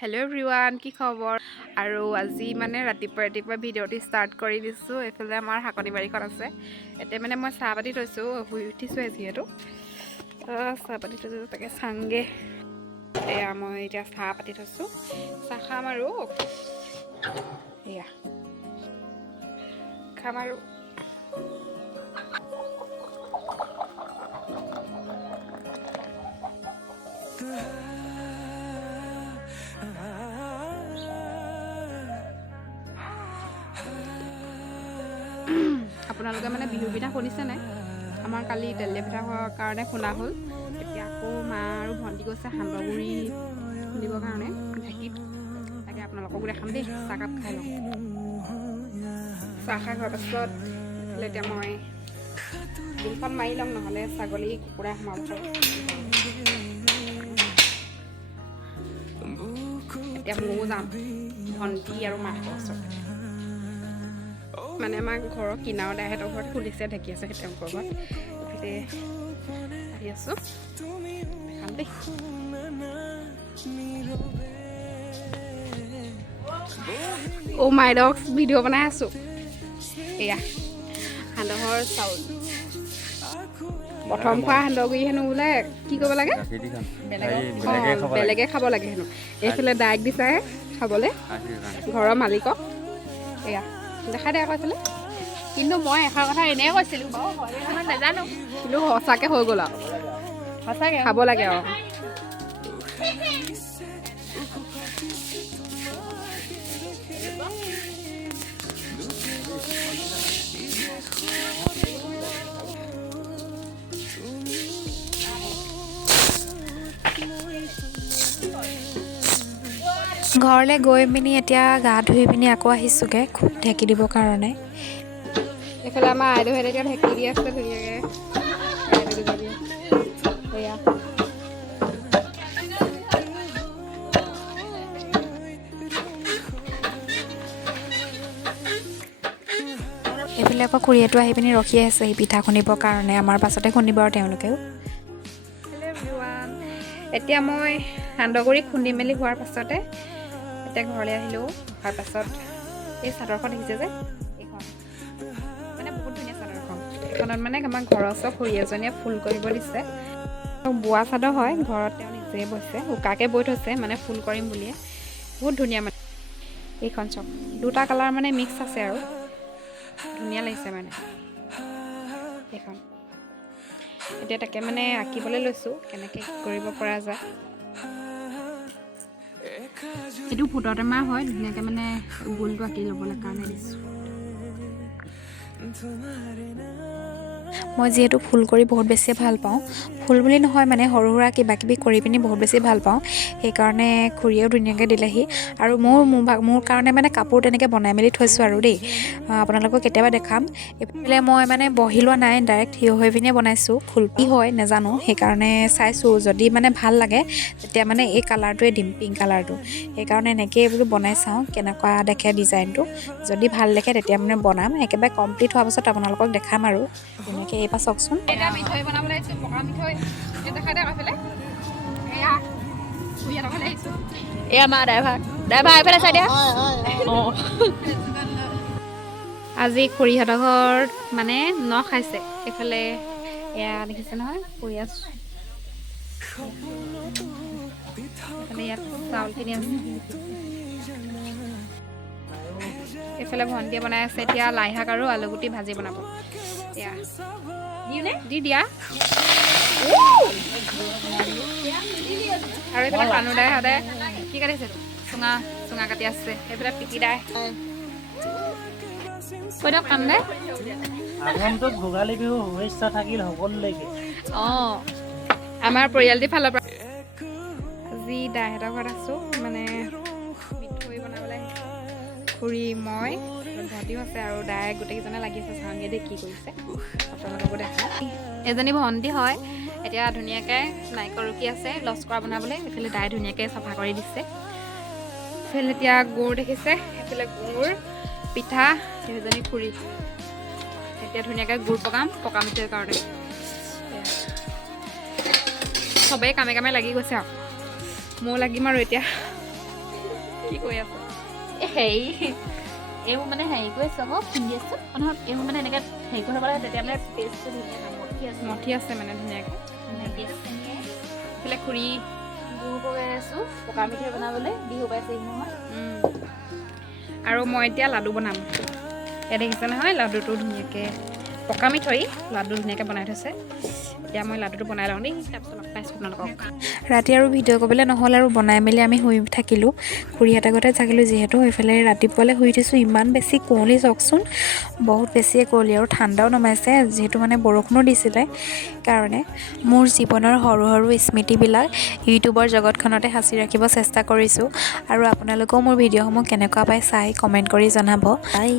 Hello' everyone, কি খবৰ? আৰু আজি মানে ৰাতিপুৱা ভিডিঅ'টি ষ্টাৰ্ট কৰি দিছোঁ। এইফালে আমাৰ শাকনি বাৰীখন আছে। এতিয়া মানে মই চাহ পাতি থৈছোঁ, শুই উঠিছোঁহে যিহেতু চাহ পাতি থৈছোঁ, তাকে চাংগে। এয়া মই এতিয়া চাহ পাতি থৈছোঁ, চাহ খাম আৰু এয়া খাম আৰু আপোনালোকে মানে বিহু পিঠা শুনিছে নাই? আমাৰ কালি তেল দিয়া পিঠা হোৱাৰ কাৰণে শুনা হ'ল। এতিয়া আকৌ মা আৰু ভণ্টি গৈছে সান্দহগুড়ি খুন্দিবৰ কাৰণে ঢেঁকীত। তাকে আপোনালোককো দেখাম দেই। চাহকাপ খাই লওঁ। চাহ খাই খোৱাৰ পাছত এতিয়া মই গ্ৰীলখন মাৰি লওঁ, নহ'লে ছাগলী কুকুৰা সোমাব পাৰে। এতিয়া ময়ো যাম ভণ্টি আৰু মাহঁতৰ ওচৰত। মানে আমাৰ ঘৰৰ কিনাৰৰ দাইহঁতৰ ঘৰত খুলিছে, ঢেঁকী আছে তেওঁলোকৰ ঘৰত। এইফালে আহি আছোঁ, দেখাম দেই। অ' মাই ডগছ ভিডিঅ' বনাই আছোঁ। এয়া সান্দহৰ চাউল, প্ৰথম খোৱা সান্দহগুড়ি হেনো বোলে কি কৰিব লাগে? বেলেগে খাব লাগে হেনো। এইফালে ডাইৰেক্ট দিছে খাবলৈ ঘৰৰ মালিকক। এয়া দেখাই দে আকৌ এইফালে। কিন্তু মই এষাৰ কথা এনেই কৈছিলোঁ বাৰু, মই নাজানো, কিন্তু সঁচাকৈ হৈ গ'ল আৰু সঁচাকৈ খাব লাগে আৰু। ঘৰলৈ গৈ পিনি এতিয়া গা ধুই পিনি আকৌ আহিছোঁগৈ ঢেঁকী দিবৰ কাৰণে। এইফালে আমাৰ আইদেউহঁতে এতিয়া ঢেঁকী দি আছে ধুনীয়াকৈ। এয়া এইফালে আকৌ খুৰীয়েতো আহি পিনি ৰখি আছে সেই পিঠা খুন্দিবৰ কাৰণে। আমাৰ পাছতে খুন্দিব আৰু তেওঁলোকেও। হেল্ল' এভৰিৱান, এতিয়া মই সান্দহগুড়ি খুন্দি মেলি হোৱাৰ পাছতে এতিয়া ঘৰলৈ আহিলোঁ। অহাৰ পাছত এই চাদৰখন দেখিছে যে, এইখন মানে বহুত ধুনীয়া চাদৰখন। এইখনত মানে আমাৰ ঘৰৰ ওচৰৰ খুৰী এজনীয়ে ফুল কৰিব দিছে। বোৱা চাদৰ হয়, ঘৰত তেওঁ নিজে বৈছে, উকাকৈ বৈ থৈছে মানে ফুল কৰিম বুলিয়ে। বহুত ধুনীয়া মানে এইখন চব দুটা কালাৰ মানে মিক্স আছে আৰু ধুনীয়া লাগিছে মানে এইখন। এতিয়া তাকে মানে আঁকিবলৈ লৈছোঁ, কেনেকৈ কি কৰিব পৰা যায়। এইটো ফুটা টেমা হয়, ধুনীয়াকৈ মানে গোলটো আঁকি ল'বলৈ কাৰণে দিছোঁ। মই যিহেতু ফুল কৰি বহুত বেছি ভাল পাওঁ, ফুল বুলি নহয় মানে সৰু সুৰা কিবা কিবি কৰি পিনি বহুত বেছি ভাল পাওঁ। সেইকাৰণে খুৰীয়েও ধুনীয়াকৈ দিলেহি। আৰু মোৰ কাৰণে মানে কাপোৰ তেনেকৈ বনাই মেলি থৈছোঁ আৰু দেই, আপোনালোকক কেতিয়াবা দেখাম। এইফালে মই মানে বহি লোৱা নাই, ডাইৰেক্ট থিয় হৈ পিনে বনাইছোঁ। ফুল কি হয় নাজানো, সেইকাৰণে চাইছোঁ যদি মানে ভাল লাগে তেতিয়া মানে এই কালাৰটোৱে দিম, পিংক কালাৰটো। সেইকাৰণে এনেকৈয়ে বোলো বনাই চাওঁ কেনেকুৱা দেখে ডিজাইনটো। যদি ভাল দেখে তেতিয়া মানে বনাম। একেবাৰে কমপ্লিট হোৱাৰ পাছত আপোনালোকক দেখাম আৰু ধুনীয়াকৈ। এইবাৰ চাওকচোন। এতিয়া মিঠৈ বনাবলৈ আহিছোঁ, পকা মিঠৈ। দেখা দে এইফালে, এয়া খুৰীহঁতৰ আহিছোঁ। এয়া আমাৰ ড্ৰাইভাৰ এইফালে চাই দিয়া। অঁ, আজি খুৰীহঁতৰ ঘৰত মানে ন খাইছে। এইফালে এয়া দেখিছে নহয়, কৰি আছোঁ। এইফালে ইয়াত চাউলখিনি আছে। এইফালে ভণ্টিয়ে বনাই আছে এতিয়া লাই শাক আৰু আলুগুটি ভাজি বনাব। এয়া দি দিয়া। আৰু এইফালে কানু দাইহঁতে কি কাটিছে? চুঙা কাটি আছে। এইফালে পিকি দাই কৈ দিয়ক কানু দাই। আগন্তুক ভোগালী বিহু শুভেচ্ছা থাকিল সকলোলৈকে। অঁ, আমাৰ পৰিয়ালটিৰ ফালৰ পৰা আজি দাইহঁতৰ ঘৰত আছোঁ, মানে মিঠৈ বনাবলৈ আহিছোঁ। খুৰী, মই, ভণ্টিও আছে আৰু দাই গোটেইকেইজনে লাগি আছে। চাওঁগে দেই কি কৰিছে, আপোনালোককো দেখাওঁ। এজনী ভণ্টি হয়, এতিয়া ধুনীয়াকৈ নাৰিকল ৰুকি আছে লস্কৰা বনাবলৈ। এইফালে দাই ধুনীয়াকৈ চাফা কৰি দিছে। এইফালে এতিয়া গুড় দেখিছে, এইফালে গুড় পিঠা, সেইজনী খুৰী। এতিয়া ধুনীয়াকৈ গুড় পকা মিঠৈৰ কাৰণে চবেই কামে কামে লাগি গৈছে আৰু ময়ো লাগিম আৰু এতিয়া। কি কৈ আছ? হেৰি এইবোৰ মানে হেৰি কৰি আছোঁ আকৌ খুন্দি আছোঁ নহয় এইবোৰ মানে এনেকৈ হেৰি কৰিব লাগে তেতিয়া মানে পেষ্টটো ধুনীয়া মঠি আছে মঠি আছে মানে ধুনীয়াকৈ এইফালে খুৰী গুড় পগাই আছোঁ পকা মিঠৈ বনাবলৈ বিহু পাইছেহি নহয় আৰু মই এতিয়া লাডু বনাম ইয়াত দেখিছে নহয় লাডুটো ধুনীয়াকৈ পকা মিঠৈ লাডু ধুনীয়াকৈ বনাই থৈছে এতিয়া মই লাডুটো বনাই লওঁ দেই তাৰপিছত লগ পাইছোঁ আপোনালোকক ৰাতি আৰু ভিডিঅ' কৰিবলৈ নহ'ল আৰু বনাই মেলি আমি শুই থাকিলোঁ খুৰীহঁতৰ ঘৰতে থাকিলোঁ যিহেতু সেইফালে ৰাতিপুৱালৈ শুই উঠিছোঁ ইমান বেছি কুঁৱলী চাওকচোন বহুত বেছিয়ে কুঁৱলী আৰু ঠাণ্ডাও নমাইছে যিহেতু মানে বৰষুণো দিছিলে কাৰণে মোৰ জীৱনৰ সৰু সৰু স্মৃতিবিলাক ইউটিউবৰ জগতখনতে সাঁচি ৰাখিব চেষ্টা কৰিছোঁ আৰু আপোনালোকেও মোৰ ভিডিঅ'সমূহ কেনেকুৱা পাই চাই কমেণ্ট কৰি জনাব বাই